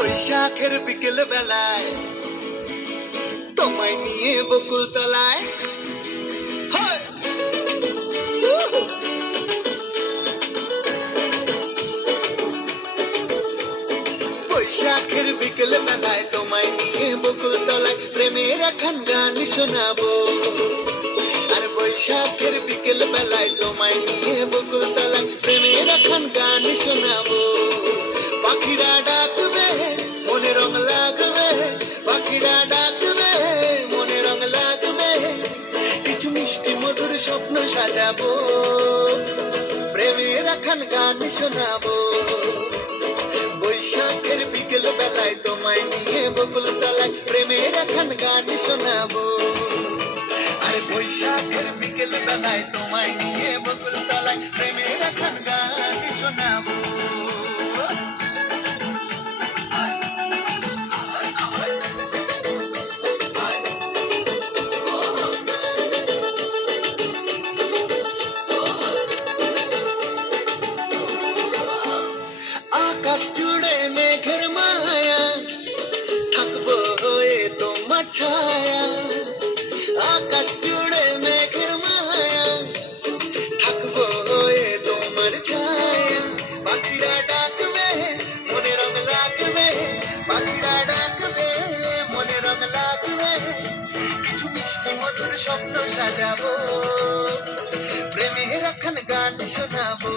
বৈশাখের বিকেল বেলায় তোমায় নিয়ে বকুল তলায় বৈশাখের বিকেল বেলায় তোমায় নিয়ে বকুল তলায় প্রেমের এখন গান শোনাবো। আর বৈশাখের বিকেল বেলায় তোমায় নিয়ে বকুল তলায় প্রেমের এখন গান শোনাবো। পাখিরা ডাকবে মনে রং লাগবে, পাখিরা ডাকবে মনে রং লাগবে, কিছু মিষ্টি মধুর স্বপ্ন সাজাবো, প্রেমের এখন গান শোনাবো। বৈশাখের বিকেল বেলায় তোমায় নিয়ে বকুল তলায় প্রেমের এখন গান শোনাবো। আর বৈশাখের বিকেল বেলায় তোমায় নিয়ে বকুল তলায় প্রেমের এখন গান শোনাবো। আকাশ জুড়ে মেঘের মায়া, থাকবো হয়ে তোমার ছায়া। আকাশ জুড়ে মেঘের মায়া, থাকবো হয়ে তোমার ছায়া। পাখিরা ডাকবে মনে রং লাগবে, পাখিরা ডাকবে মনে রং লাগবে, কিছু মিষ্টি মধুর স্বপ্ন সাজাবো, প্রেমের এখন গান শোনাবো।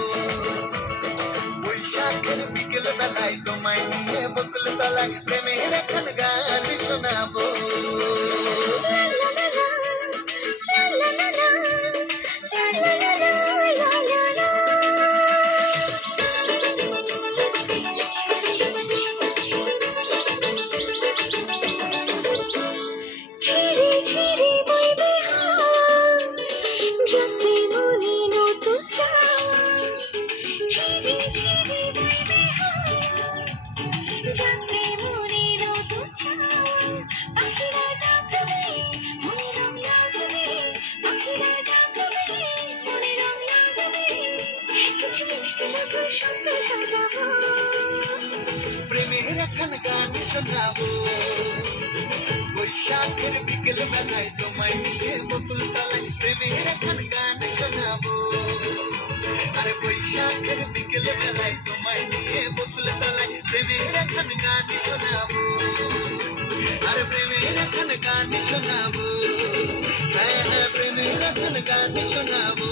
বৈশাখের বিকেল বেলায় তোমায় নিয়ে বকুল তলায় প্রেমের এখন গান শোনাবো। প্রেমের এখন গান শোনাবো। বৈশাখের বিকেল বেলায় তোমায় নিয়ে বকুল তলায় প্রেমের এখন গান শোনাবো। আর বৈশাখের বিকেল বেলায় তোমায় নিয়ে বকুল তলায় প্রেমের এখন গান শোনাবো। আর প্রেমের এখন গান শোনাবো, হ্যাঁ হ্যাঁ প্রেমের এখন গান শোনাবো।